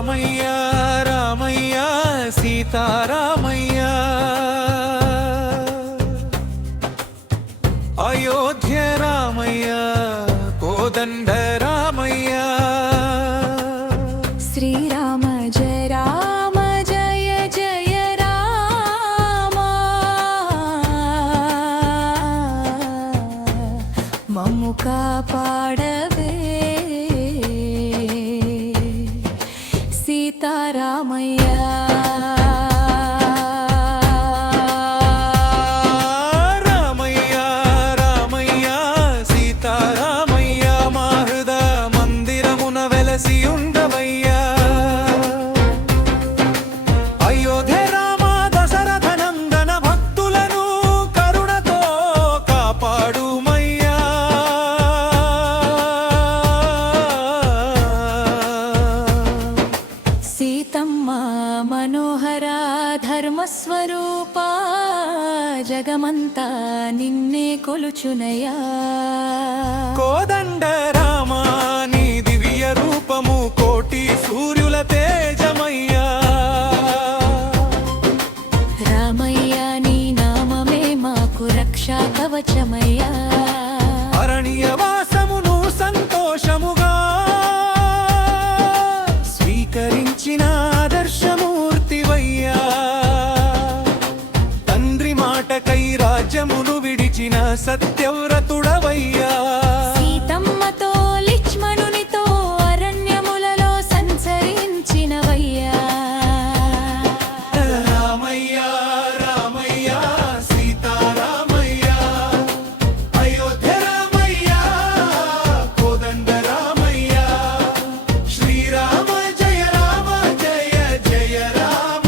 రామయ్య రామయ్య సీతారామయ్య అయోధ్య రామయ్య కోదండ రామయ్య శ్రీరామ జయ రామ జయ జయ రామ మమ్ము కాపాడవే సీతారామయ్య మనోహర ధర్మస్వరూపా జగమంతా నిన్నే కొలుచునయా కోదండ రామా నీ దివ్య రూపము కోటి సూర్యుల తేజమయ్యా రామయ్య నీ నామమే మాకు రక్షా కవచమయ్యా అరణ్యవాసమును సంతోషముగా స్వీకరించిన ఆదర్శమూర్తివయ్యా తండ్రి మాటకై రాజ్యమును విడిచిన సత్యవ్రతుడవయ్యా సీతమ్మతో లక్ష్మణునితో అరణ్యములలో సంచరించినవయ్యా రామయ్య రామయ్య సీతారామయ్య అయోధ్య రామయ్య కోదండ రామయ్య శ్రీరామ జయ రామ జయ జయ రామ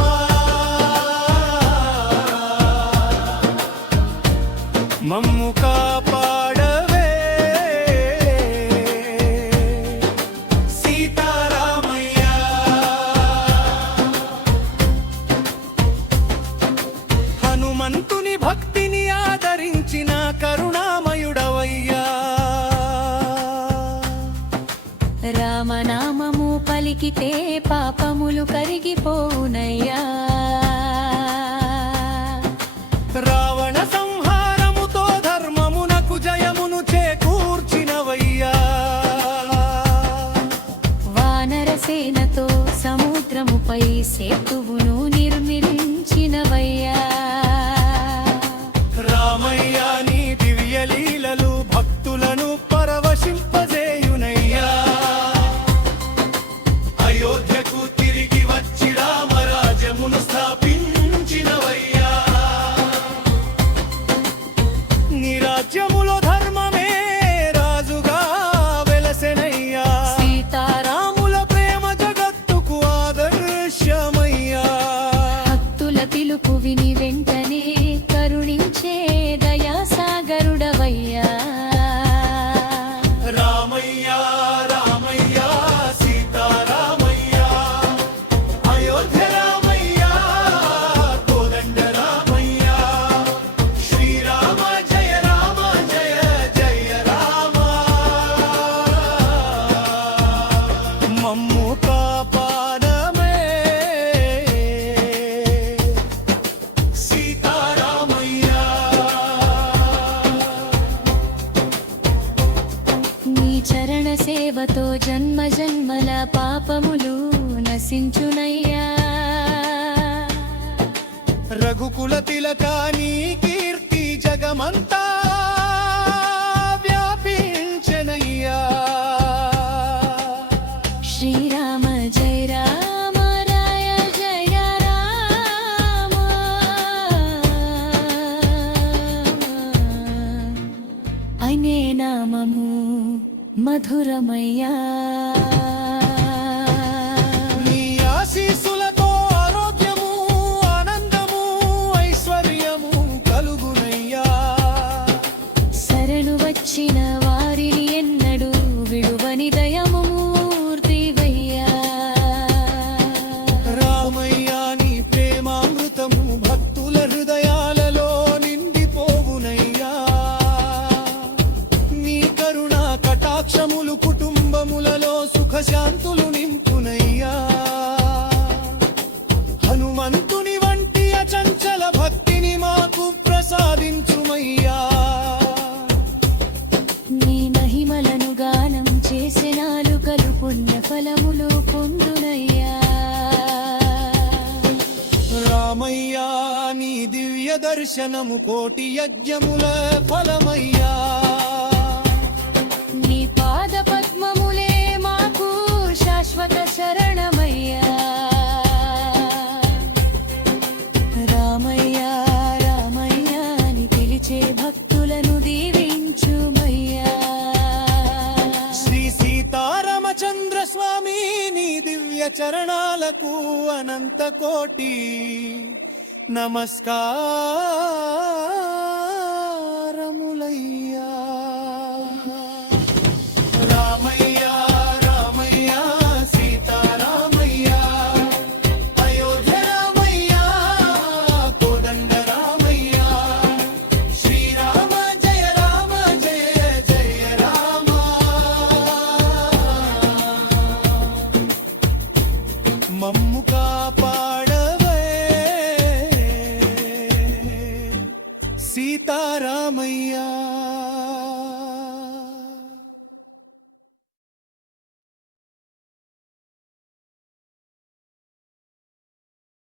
మమ్ము కాపాడవే సీతారామయ్య హనుమంతుని భక్తిని ఆదరించిన కరుణామయుడవయ్యా రామనామము పలికితే పాపములు కరిగిపోవునయ్యా రావణ సంహారముతో ధర్మమునకు జయమును చేకూర్చినవయ్యా వానర సేనతో సముద్రముపై సేతువును నిర్మించినవయ్యా రామయ్య నీ దివ్య లీలలు భక్తులను పరవశింపజేయునయ్యా అయోధ్యకు తిరిగి వచ్చి రామరాజ్యమును స్థాపించినవయ్యా నీ రాజ్యములో ధర్మమే రాజుగా వెలసెనయ్యా సీతారాముల ప్రేమ జగత్తుకు ఆదర్శమయ్యా భక్తుల పిలుపు విని వెంటనే కరుణించే దయాసాగరుడవయ్యా రామయ్య రామయ్య సీతారామయ్య అయోధ్య రామయ్య కోదండ రామయ్య శ్రీరామ జయ రామ జయ జయ రామ మమ్ము కాపాడమే సీతారామయ్య నీ చరణ సేవతో జన్మ జన్మల పాపములు నశించునయ్యా రఘుకుల తిలక నీ కీర్తి జగమంతా వ్యాపించనయ్యా శ్రీరామ జయ రామ రాయ జయ రామ అనే నామము మధురమయ్యా నీ ఆశీస్సులతో ఆరోగ్యము ఆనందము ఐశ్వర్యము కలుగునయ్యా శరణు వచ్చిన వారిని ఎన్నడూ విడువని దయము మూర్తివయ్యా రామయ్య నీ ప్రేమామృతము భక్తుల హృదయాలలో నిండిపోవునయ్యా నీ కరుణా కటాక్షములు కుటుంబముల హనుమంతుని వంటి అచంచల భక్తిని మాకు ప్రసాదించుమయ్యా నీ మహిమలను గానం చేసే నాలుకలు పుణ్య ఫలములు పొందునయ్యా రామయ్యా నీ దివ్య దర్శనము కోటి యజ్ఞముల ఫలమయ్యా నీ పాద పద్మములే మాకు శాశ్వత శరణమయ్యా రామయ్యా రామయ్యా అని పిలిచే భక్తులను దీవించుమయ్యా శ్రీ సీతారామచంద్ర స్వామి నీ దివ్య చరణాలకు అనంత కోటి నమస్కారములయ్యా రామయ్యా రామయ్యా సీతారామయ్యా అయోధ్య రామయ్యా కోదండ రామయ్యా శ్రీరామ జయ జయ రామ మమ్ము కాపాడవే సీతారామయ్యా